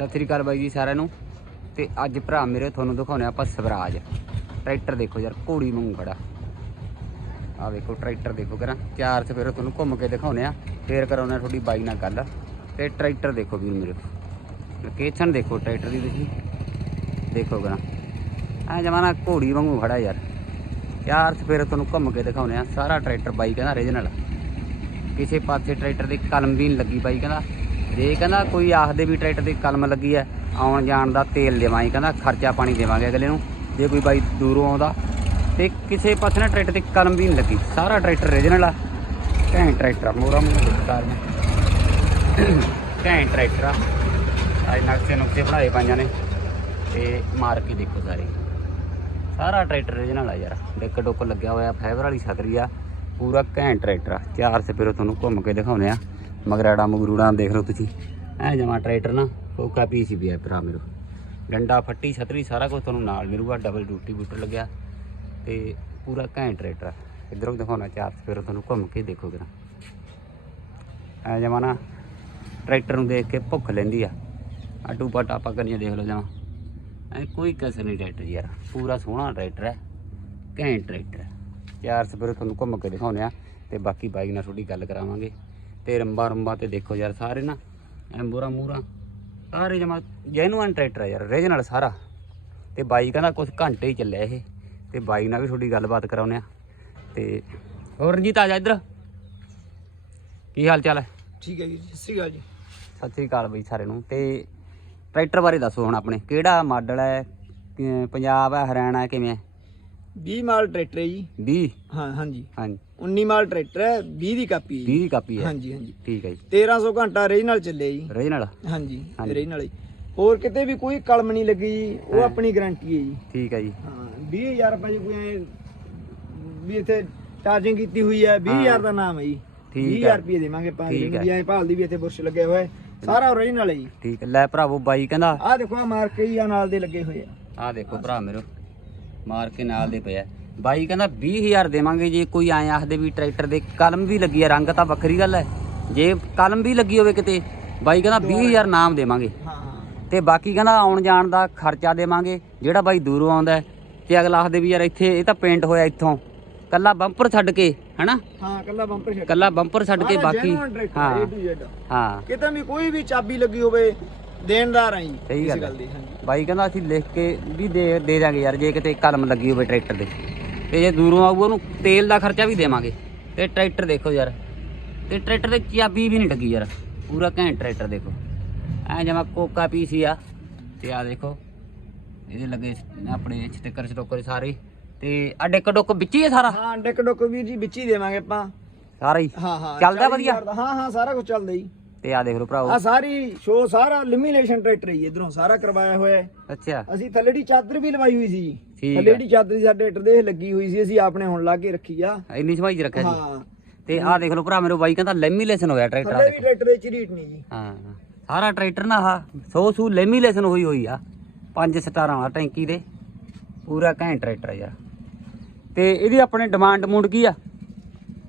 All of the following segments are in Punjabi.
ਸਤਿ ਸ੍ਰੀ ਅਕਾਲ ਬਾਈ ਜੀ ਸਾਰਿਆਂ ਨੂੰ। ਤੇ ਅੱਜ ਭਰਾ ਮੇਰੇ ਤੁਹਾਨੂੰ ਦਿਖਾਉਣੇ ਆਪਾਂ ਸਵਰਾਜ। ਟਰੈਕਟਰ ਦੇਖੋ ਯਾਰ, ਘੋੜੀ ਵਾਂਗੂ ਖੜਾ। ਆ ਵੇਖੋ, ਟਰੈਕਟਰ ਦੇਖੋ ਕਰਾਂ। ਚਾਰ ਸਵੇਰੇ ਤੁਹਾਨੂੰ ਘੁੰਮ ਕੇ ਦਿਖਾਉਣੇ ਆ। ਫੇਰ ਕਰਾਉਣਾ ਤੁਹਾਡੀ ਬਾਈ ਨਾਲ ਗੱਲ। ਤੇ ਟਰੈਕਟਰ ਦੇਖੋ ਵੀਰ ਮੇਰੇ। ਲੋਕੇਸ਼ਨ ਦੇਖੋ ਟਰੈਕਟਰ ਦੀ ਤੁਸੀਂ। ਦੇਖੋ ਕਰਾਂ। ਐ ਜਮਾਨਾ ਘੋੜੀ ਵਾਂਗੂ ਖੜਾ ਯਾਰ। ਚਾਰ ਸਵੇਰੇ ਤੁਹਾਨੂੰ ਘੁੰਮ ਕੇ ਦਿਖਾਉਣੇ ਆ। ਸਾਰਾ ਟਰੈਕਟਰ ਬਾਈ ਕਹਿੰਦਾ ਰੀਜਨਲ ਕਿਸੇ ਪਾਸੇ ਟਰੈਕਟਰ ਦੀ ਕਲਮ ਵੀ ਨਹੀਂ ਲੱਗੀ ਬਾਈ ਕਹਿੰਦਾ। ਜੇ ਕਹਿੰਦਾ ਕੋਈ ਆਖਦੇ ਵੀ ਟਰੈਕਟਰ ਦੀ ਕਲਮ ਲੱਗੀ ਹੈ ਆਉਣ ਜਾਣ ਦਾ ਤੇਲ ਦੇਵਾਂਗੇ, ਕਹਿੰਦਾ ਖਰਚਾ ਪਾਣੀ ਦੇਵਾਂਗੇ ਅਗਲੇ ਨੂੰ, ਜੇ ਕੋਈ ਬਾਈ ਦੂਰੋਂ ਆਉਂਦਾ। ਤੇ ਕਿਸੇ ਪਾਸੇ ਨਾ ਟਰੈਕਟਰ 'ਤੇ ਕਲਮ ਵੀ ਨਹੀਂ ਲੱਗੀ, ਸਾਰਾ ਟਰੈਕਟਰ ਰੀਜਨਲ ਆ। ਘੈਂਟ ਟਰੈਕਟਰ ਆ ਮੋਰਾ ਮੂੰਹ ਦਿੱਤਾ ਘੈਂਟ ਟਰੈਕਟਰ ਆ। ਅੱਜ ਨਕਸ਼ੇ ਨੁਕਸੇ ਬਣਾਏ ਪਾਈਆਂ ਨੇ, ਤੇ ਮਾਰ ਕੇ ਦੇਖੋ ਸਾਰੇ। ਸਾਰਾ ਟਰੈਕਟਰ ਰੀਜਨਲ ਆ ਯਾਰ, ਡਿੱਕ ਡੁੱਕ ਲੱਗਿਆ ਹੋਇਆ ਫਾਈਬਰ ਵਾਲੀ ਛਤਰੀ ਆ। ਪੂਰਾ ਘੈਂਟ ਟਰੈਕਟਰ ਆ, ਚਾਰ ਸਪੇਰੋ ਤੁਹਾਨੂੰ ਘੁੰਮ ਕੇ ਦਿਖਾਉਨੇ ਆ। ਮਗਰਾੜਾ ਮਗਰੂੜਾ ਦੇਖ ਲਓ ਤੁਸੀਂ। ਐ ਜਮਾ ਟਰੈਕਟਰ ਨਾ ਫੋਕਾ ਪੀਸ ਵੀ ਆ ਭਰਾ ਮੇਰੋ। ਡੰਡਾ ਫੱਟੀ, ਛਤਰੀ, ਸਾਰਾ ਕੁਝ ਤੁਹਾਨੂੰ ਨਾਲ ਮਿਲੂਗਾ ਡਬਲ ਡਿਊਟੀ ਬੂਟਰ ਲੱਗਿਆ। ਤੇ ਪੂਰਾ ਘੈਂਟ ਟਰੈਕਟਰ ਆ। ਇਧਰੋਂ ਦਿਖਾਉਣਾ, ਚਾਰ ਸਪੇਰੋ ਤੁਹਾਨੂੰ ਘੁੰਮ ਕੇ ਦੇਖੋ ਜਰਾ। ਐ ਜਮਾ ਨਾ, ਟਰੈਕਟਰ ਨੂੰ ਦੇਖ ਕੇ ਭੁੱਖ ਲੈਂਦੀ ਆ। ਆਟੂ ਪਾਟਾ ਆਪਾਂ ਕਰੀਏ ਦੇਖ ਲਓ ਜਮਾ। ਐ ਕੋਈ ਕਸਰ ਨਹੀਂ ਟਰੈਕਟਰ ਯਾਰ। ਪੂਰਾ ਸੋਹਣਾ ਟਰੈਕਟਰ ਹੈ ਘੈਂਟ ਟਰੈਕਟਰ ਹੈ ਚਾਰ ਸਪੇਰੇ ਤੁਹਾਨੂੰ ਘੁੰਮ ਕੇ ਦਿਖਾਉਂਦੇ ਆ। ਤੇ ਬਾਕੀ ਬਾਈਕ ਨਾਲ ਥੋੜੀ ਗੱਲ ਕਰਾਵਾਂਗੇ। ਤੇ ਰੰਬਾ ਰੰਬਾ ਤੇ ਦੇਖੋ ਯਾਰ ਸਾਰੇ ਨਾ ਐ ਮੂਰਾ ਮੂਰਾ। ਸਾਰੇ ਜਮਾ ਜੈਨੂਅਨ ਟਰੈਕਟਰ ਹੈ ਯਾਰ ਰੀਜਨਲ ਸਾਰਾ। ਤੇ ਬਾਈ ਕਹਿੰਦਾ ਕੁਝ ਘੰਟੇ ਹੀ ਚੱਲਿਆ ਇਹ। ਤੇ ਬਾਈ ਨਾਲ ਵੀ ਥੋੜੀ ਗੱਲਬਾਤ ਕਰਾਉਂਦੇ ਆ। ਤੇ ਹੋਰ ਰਣਜੀਤ ਆ ਜਾ ਇੱਧਰ। ਕੀ ਹਾਲ ਚਾਲ ਹੈ? ਠੀਕ ਹੈ ਜੀ ਸਤਿ ਸ਼੍ਰੀ ਅਕਾਲ ਜੀ। ਸਤਿ ਸ੍ਰੀ ਅਕਾਲ ਬਈ ਸਾਰਿਆਂ ਨੂੰ। ਤੇ ਟਰੈਕਟਰ ਬਾਰੇ ਦੱਸੋ ਹੁਣ ਆਪਣੇ ਕਿਹੜਾ ਮਾਡਲ ਹੈ ਪੰਜਾਬ ਹੈ ਹਰਿਆਣਾ ਕਿਵੇਂ ਹੈ? 20 ਮਾਲ ਟਰੈਕਟਰ ਹੈ ਜੀ। 20 ਹਾਂ ਹਾਂਜੀ। ਹਾਂਜੀ। 19 ਮਾਲ ਟਰੈਕਟਰ ਹੈ 20 ਦੀ ਕਾਪੀ ਹੈ 20 ਜੀ ਦੀ ਕਾਪੀ ਹੈ। ਹਾਂਜੀ ਹਾਂਜੀ। ਠੀਕ ਹੈ ਜੀ। 1300 ਘੰਟਾ ਰੇਜ ਨਾਲ ਚੱਲੇ ਜੀ। ਰੀਜਨਲ ਹਾਂਜੀ ਹਾਂਜੀ। ਰੇਜ ਨਾਲ ਹੀ। ਹੋਰ ਕਿਤੇ ਵੀ ਕੋਈ ਕਲਮ ਨਹੀਂ ਲੱਗੀ ਜੀ ਉਹ ਹਾਂ। ਆਪਣੀ ਗਾਰੰਟੀ ਹੈ ਜੀ। ਠੀਕ ਹੈ ਜੀ। ਹਾਂ 20000 ਰੁਪਏ ਜੀ ਕੋਈ ਐਂ ਵੀ ਇੱਥੇ ਚਾਰਜਿੰਗ ਕੀਤੀ ਹੋਈ ਹੈ 20000 ਦਾ ਨਾਮ ਹੈ ਜੀ। ਠੀਕ 20000 ਹੈ। ਰੁਪਏ ਦੇਵਾਂਗੇ ਪੰਜ ਠੀਕ ਦਿਨ ਹੈ। ਵੀ ਐਂ ਭਾਲਦੀ ਵੀ ਇੱਥੇ ਬੁਰਸ਼ ਲੱਗੇ ਹੋਏ। ਸਾਰਾ ਓਰੀਜਨਲ ਹੈ ਜੀ। ਠੀਕ ਹੈ। ਲੈ ਭਰਾਵੋ ਬਾਈ ਕਹਿੰਦਾ ਆਹ ਦੇਖੋ ਆ ਮਾਰ ਕੇ ਹੀ ਆ ਨਾਲ ਦੇ ਲੱਗੇ ਹੋਏ ਆ। ਆਹ ਦੇਖੋ ਭਰਾ ਮੇਰੇ। ਮਾਰ ਕੇ ਨਾਲ ਦੇ ਪਿਆ। ਬਾਈ ਕਹਿੰਦਾ 20000 ਦੇਵਾਂਗੇ ਜੇ ਕੋਈ ਐਂ ਆਖਦੇ ਵੀ ਟਰੈਕਟਰ ਦੇ ਕਲਮ ਵੀ ਲੱਗੀ ਹੈ ਰੰਗ ਤਾਂ ਵੱਖਰੀ ਗੱਲ ਹੈ। ਜੇ ਕਲਮ ਵੀ ਲੱਗੀ ਹੋਵੇ ਕਿਤੇ ਬਾਈ ਕਹਿੰਦਾ 20000 ਨਾਮ ਦੇਵਾਂਗੇ। ਤੇ ਬਾਕੀ ਕਹਿੰਦਾ ਆਉਣ ਜਾਣ ਦਾ ਖਰਚਾ ਦੇਵਾਂਗੇ ਜਿਹੜਾ ਬਾਈ ਦੂਰੋਂ ਆਉਂਦਾ ਤੇ ਅਗਲਾ ਆਖਦੇ ਵੀ ਯਾਰ ਇੱਥੇ ਇਹ ਤਾਂ ਪੇਂਟ ਹੋਇਆ ਇੱਥੋਂ। ਕੱਲਾ ਬੰਪਰ ਛੱਡ ਕੇ ਹਨਾ? ਹਾਂ ਕੱਲਾ ਬੰਪਰ ਛੱਡ ਕੱਲਾ ਬੰਪਰ ਛੱਡ ਕੇ ਬਾਕੀ। ਹਾਂ। ਕਿਤੇ ਵੀ ਕੋਈ ਵੀ ਚਾਬੀ ਲੱਗੀ ਹੋਵੇ ਦੇਣਦਾਰ ਆਂ ਜੀ ਸਹੀ ਇਸ ਗੱਲ। ਦੀ ਹਾਂਜੀ। ਬਾਈ ਕਹਿੰਦਾ ਅਸੀਂ ਲਿਖ ਕੇ ਵੀ ਦੇ ਦੇ ਦਾਂਗੇ ਯਾਰ ਜੇ ਕਿਤੇ ਕਲਮ ਲੱਗੀ ਹੋਵੇ ਟਰੈਕਟਰ ਦੇ ਤੇ ਜੇ ਦੂਰੋਂ ਆਊਗਾ ਉਹਨੂੰ ਤੇਲ ਦਾ ਖਰਚਾ ਵੀ ਦੇਵਾਂਗੇ। ਤੇ ਟਰੈਕਟਰ ਦੇਖੋ ਯਾਰ ਤੇ ਟਰੈਕਟਰ ਦੇ ਚਾਬੀ ਵੀ ਨਹੀਂ ਲੱਗੀ ਯਾਰ। ਪੂਰਾ ਘੈਂਟ ਟਰੈਕਟਰ ਦੇਖੋ। ਐ ਜਮਾ ਕੋਕਾ ਪੀਸੀ ਆ। ਤੇ ਆ ਦੇਖੋ ਇਹਦੇ ਲੱਗੇ ਆਪਣੇ ਸਟicker ਸਟੋਕਰ ਸਾਰੇ। ਤੇ ਆ ਡਿੱਕ ਡੁੱਕ ਵਿੱਚ ਹੀ ਹੈ ਸਾਰਾ? ਹਾਂ ਡਿੱਕ ਡੁੱਕ ਵੀਰ ਜੀ ਵਿੱਚ ਹੀ ਦੇਵਾਂਗੇ ਆਪਾਂ। ਸਾਰਾ ਹੀ? ਹਾਂ ਹਾਂ ਚੱਲਦਾ 40,000 ਵਧੀਆ? ਹਾਂ ਹਾਂ ਸਾਰਾ ਕੁਝ ਚੱਲਦਾ ਜੀ। ਤੇ ਆ ਦੇਖ ਲਓ ਭਰਾਵੋ ਆ ਸਾਰੀ ਸ਼ੋ ਸਾਰਾ ਲਿਮੀਨੇਸ਼ਨ ਟਰੈਕਟਰ ਹੀ ਇਧਰੋਂ ਸਾਰਾ ਕਰਵਾਇਆ ਹੋਇਆ ਹੈ। ਅੱਛਾ। ਅਸੀਂ ਥੱਲੇ ਦੀ ਚਾਦਰ ਵੀ ਲਵਾਈ ਹੋਈ ਸੀ। ਠੀਕ ਥੱਲੇ। ਦੀ ਚਾਦਰ ਸਾਡੇ ਟਰੈਕਟਰ ਦੇ ਲੱਗੀ ਹੋਈ ਸੀ ਅਸੀਂ ਆਪਣੇ ਹੁਣ ਲਾ ਕੇ ਰੱਖੀ ਆ। ਇੰਨੀ ਸਮਾਈ ਚ ਰੱਖਿਆ ਜੀ। ਹਾਂ। ਤੇ ਆ ਦੇਖ ਲਓ ਭਰਾ ਮੇਰੇ ਬਾਈ ਕਹਿੰਦਾ ਲੈਮੀਲੇਸ਼ਨ ਹੋਇਆ ਟਰੈਕਟਰ ਆ ਥੱਲੇ ਵੀ ਦੇਖੋ। ਟਰੈਕਟਰ ਦੇ ਚਰੀਟ ਨਹੀਂ ਜੀ। ਹਾਂ। ਸਾਰਾ ਟਰੈਕਟਰ ਨਾ ਆ ਸੌ ਸੂ ਲੈਮੀਲੇਸ਼ਨ ਹੋਈ ਹੋਈ ਆ। ਪੰਜ ਸਟਾਰਾਂ ਆ ਟੈਂਕੀ ਦੇ। ਪੂਰਾ ਘੈਂਟ ਟਰੈਕਟਰ ਆ ਯਾਰ। ਤੇ ਇਹਦੀ ਆਪਣੇ ਡਿਮਾਂਡ ਮੂਡ ਕੀ ਆ?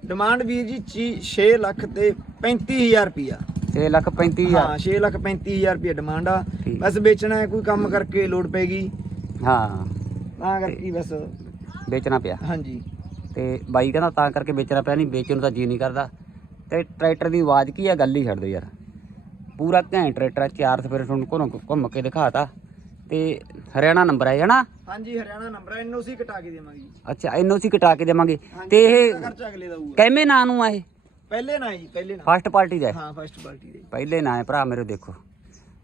ਡਿਮਾਂਡ ਵੀਰ ਜੀ 6 ਲੱਖ ਤੇ 35000 ਰੁਪਿਆ 6 ਲੱਖ 35 ਹਜ਼ਾਰ। ਹਾਂ 6 ਲੱਖ 35000 ਰੁਪਏ ਡਿਮਾਂਡ ਆ। ਠੀਕ। ਬਸ ਵੇਚਣਾ ਹੈ ਕੋਈ ਕੰਮ ਕਰਕੇ ਲੋਡ ਪੈਗੀ। ਹਾਂ। ਤਾਂ ਕਰਕੇ ਹੀ ਬਸ। ਵੇਚਣਾ ਪਿਆ। ਹਾਂਜੀ। ਤੇ ਬਾਈ ਕਹਿੰਦਾ ਤਾਂ ਕਰਕੇ ਵੇਚਣਾ ਪਿਆ ਨਹੀਂ ਵੇਚਣ ਨੂੰ ਤਾਂ ਜੀ ਨਹੀਂ ਕਰਦਾ। ਤੇ ਟਰੈਕਟਰ ਦੀ ਆਵਾਜ਼ ਕੀ ਆ ਗੱਲ ਹੀ ਛੱਡ ਦੋ ਯਾਰ। ਪੂਰਾ ਘੈਂਟ ਟਰੈਕਟਰ ਆ ਚਾਰ ਸਫੇਰੇ ਤੁਹਾਨੂੰ ਘੁੰਮ ਘੁੰਮ ਕੇ ਦਿਖਾਤਾ। ਤੇ ਹਰਿਆਣਾ ਨੰਬਰ ਹੈ ਜਣਾ? ਹਾਂਜੀ ਹਰਿਆਣਾ ਨੰਬਰ ਹੈ ਐਨਓਸੀ ਕਟਾ ਕੇ ਦੇਵਾਂਗੇ। ਜੀ ਅੱਛਾ ਐਨਓਸੀ ਕਟਾ ਕੇ ਦੇਵਾਂਗੇ। ਹਾਂਜੀ, ਤੇ ਇਹ ਇਹਦਾ ਖਰਚਾ ਅਗਲੇ ਦਾ ਹੋਊਗਾ। ਕਿਵੇਂ ਨਾਂ ਨੂੰ ਆ ਇਹ? ਪਹਿਲੇ ਨਾ ਜੀ ਪਹਿਲੇ ਨਾ। ਫਸਟ ਪਾਰਟੀ ਦਾ ਹੈ? ਹਾਂ ਫਸਟ ਪਾਰਟੀ ਦੇ ਪਹਿਲੇ ਨਾਂ ਹੈ ਭਰਾ ਮੇਰੇ ਦੇਖੋ।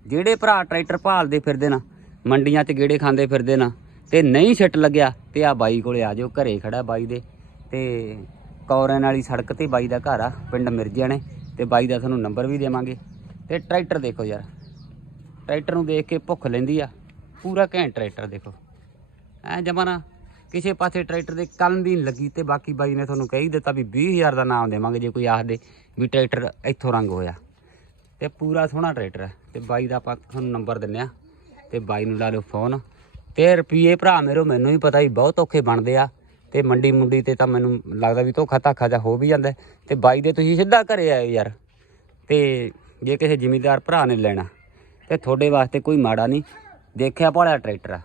ਜਿਹੜੇ ਭਰਾ ਟਰੈਕਟਰ ਭਾਲਦੇ ਫਿਰਦੇ ਨਾ ਮੰਡੀਆਂ 'ਚ ਗੇੜੇ ਖਾਂਦੇ ਫਿਰਦੇ ਨਾ ਤੇ ਨਹੀਂ ਸਿੱਟ ਲੱਗਿਆ ਤੇ ਆ ਬਾਈ ਕੋਲੇ ਆ ਜਾਓ ਘਰੇ ਖੜਾ ਬਾਈ ਦੇ। ਤੇ ਕੌਰਨ ਵਾਲੀ ਸੜਕ ਤੇ ਬਾਈ ਦਾ ਘਰ ਆ ਪਿੰਡ ਮਿਰਜਿਆਂ ਨੇ ਤੇ ਬਾਈ ਦਾ ਤੁਹਾਨੂੰ ਨੰਬਰ ਵੀ ਦੇਵਾਂਗੇ। ਤੇ ਟਰੈਕਟਰ ਦੇਖੋ ਯਾਰ ਟਰੈਕਟਰ ਨੂੰ ਦੇਖ ਕੇ ਭੁੱਖ ਲੈਂਦੀ ਆ ਪੂਰਾ ਘੈਂਟ ਟਰੈਕਟਰ ਦੇਖੋ। ਐ ਜਮਾਨਾ ਕਿਸੇ ਪਾਸੇ ਟਰੈਕਟਰ ਦੇ ਕਲਮ ਵੀ ਨਹੀਂ ਲੱਗੀ ਤੇ ਬਾਕੀ ਬਾਈ ਨੇ ਤੁਹਾਨੂੰ ਕਹਿ ਹੀ ਦਿੱਤਾ ਵੀ 20000 ਦਾ ਨਾਮ ਦੇਵਾਂਗੇ ਜੇ ਕੋਈ ਆਖਦੇ ਵੀ ਟਰੈਕਟਰ ਇੱਥੋਂ ਰੰਗ ਹੋਇਆ। ਤੇ ਪੂਰਾ ਸੋਹਣਾ ਟਰੈਕਟਰ ਹੈ ਤੇ ਬਾਈ ਦਾ ਆਪਾਂ ਤੁਹਾਨੂੰ ਨੰਬਰ ਦਿੰਨੇ ਆ ਤੇ ਬਾਈ ਨੂੰ ਲਾ ਲਿਓ ਫੋਨ। ਤੇ ਰੁਪਏ ਭਰਾ ਮੇਰੋ, ਮੈਨੂੰ ਹੀ ਪਤਾ ਹੀ ਬਹੁਤ ਔਖੇ ਬਣਦੇ ਆ ਤੇ ਮੰਡੀ ਮੁੰਡੀ ਤੇ ਤਾਂ ਮੈਨੂੰ ਲੱਗਦਾ ਵੀ ਧੋਖਾ ਧਾਖਾ ਜਾ ਹੋ ਵੀ ਜਾਂਦਾ ਹੈ। ਤੇ ਬਾਈ ਦੇ ਤੁਸੀਂ ਸਿੱਧਾ ਘਰੇ ਆਏ ਯਾਰ। ਤੇ ਜੇ ਕਿਸੇ ਜ਼ਿਮੀਂਦਾਰ ਭਰਾ ਨੇ ਲੈਣਾ, ਤੇ ਤੁਹਾਡੇ ਵਾਸਤੇ ਕੋਈ ਮਾੜਾ ਨਹੀਂ। ਦੇਖਿਆ ਭਾਲਿਆ ਟਰੈਕਟਰ ਆ।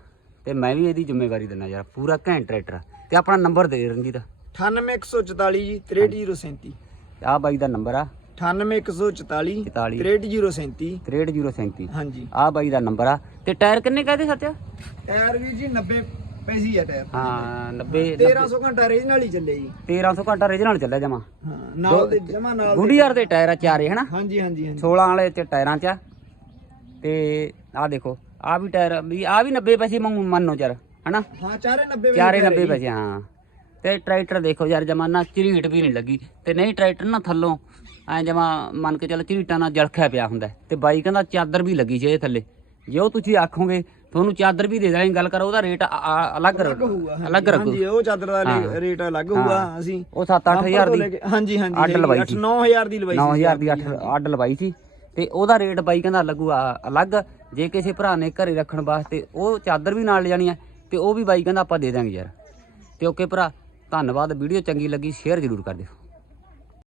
ਤੇ ਮੈਂ ਵੀ ਇਹਦੀ ਜ਼ਿੰਮੇਵਾਰੀ ਦਿੰਦਾ ਯਾਰ ਪੂਰਾ ਘੈਂਟ ਟਰੈਕਟਰ ਤੇ ਆਪਣਾ ਨੰਬਰ ਦੇ ਰਣਜੀਤ। 98144 ਜੀ 63037 ਆ ਬਾਈ ਦਾ ਨੰਬਰ ਆ। 98144 44 63037 63037 ਹਾਂਜੀ। ਆ ਬਾਈ ਦਾ ਨੰਬਰ ਆ। ਤੇ ਟਾਇਰ ਕਿੰਨੇ ਕਹਦੇ ਸੱਤਿਆ ਟਾਇਰ ਵੀ ਜੀ 90 ਪੈਸੀ ਆ ਟਾਇਰ। ਹਾਂ 90 1300 ਘੰਟਾ ਰੀਜਨਲ ਹੀ ਚੱਲੇ ਜੀ। 1300 ਘੰਟਾ ਚੱਲਿਆ ਜਮਾ। ਹਾਂ ਨਾਲ ਦੇ ਜਮਾ ਨਾਲ ਦੇ- ਗੁੱਡੀਆਰ ਦੇ ਟਾਇਰ ਆ ਚਾਰੇ ਹਨਾ? ਹਾਂਜੀ ਹਾਂਜੀ ਹਾਂਜੀ। 16 ਵਾਲੇ ਟਾਇਰਾਂ ਚ ਆ। ਤੇ ਆ ਦੇਖੋ ਆ ਵੀ ਟਾਇਰ ਵੀ ਆ ਵੀ 90 ਪੈਸੇ ਮੰਗੂ ਮੰਨੋ ਯਾਰ ਹਨਾ ਹਾਂ ਚਾਰੇ 90 ਵੀ ਚਾਰੇ ਟਾਇਰ 90 ਜੀ। ਪੈਸੇ ਹਾਂ ਤੇ ਟਰੈਕਟਰ ਦੇਖੋ ਯਾਰ ਜਮਾਨਾ ਝਰੀਟ ਵੀ ਨਹੀਂ ਲੱਗੀ ਤੇ ਨਹੀਂ ਟਰੈਕਟਰ ਨਾ ਥੱਲੋਂ ਐ ਜਮਾ ਮੰਨ ਕੇ ਚੱਲ ਝਰੀਟਾਂ ਨਾਲ ਜਲਖਿਆ ਪਿਆ ਹੁੰਦਾ। ਤੇ ਬਾਈ ਕਹਿੰਦਾ ਚਾਦਰ ਵੀ ਲੱਗੀ ਇਹਦੇ ਥੱਲੇ ਜੇ ਉਹ ਤੁਸੀਂ ਆਖੋਗੇ ਤੁਹਾਨੂੰ ਚਾਦਰ ਵੀ ਦੇ ਦਾਂਗੇ ਗੱਲ ਕਰੋ ਉਹਦਾ ਰੇਟ ਅਲੱਗ ਹੋਊਗਾ। ਅਲੱਗ ਰੱਖੋ ਹਾਂਜੀ ਉਹ ਚਾਦਰ ਦਾ। ਰੇਟ ਅਲੱਗ ਹੋਊਗਾ। ਅਸੀਂ ਉਹ 7-8000 ਤੋਂ ਦੀ ਹਾਂਜੀ ਹਾਂਜੀ ਅੱਡ ਲਵਾਈ ਸੀ। 9000 ਦੀ ਲਵਾਈ 9000 ਦੀ ਅੱਠ ਅੱਡ ਲਵਾਈ ਸੀ ਤੇ ਉਹਦਾ ਰੇਟ ਬਾਈ ਕਹਿੰਦਾ ਲੱਗੂ ਅਲੱਗ, ਜੇ ਕਿਸੇ ਭਰਾ ਨੇ ਘਰੇ ਰੱਖਣ ਵਾਸਤੇ ਉਹ ਚਾਦਰ ਵੀ ਨਾਲ ਲਿਜਾਣੀ ਆ, ਤੇ ਉਹ ਵੀ ਬਾਈ ਕਹਿੰਦਾ ਆਪਾਂ ਦੇ ਦਾਂਗੇ ਯਾਰ। ਤੇ ਓਕੇ ਭਰਾ, ਧੰਨਵਾਦ, ਵੀਡੀਓ ਚੰਗੀ ਲੱਗੀ, ਸ਼ੇਅਰ ਜ਼ਰੂਰ ਕਰ ਦਿਓ।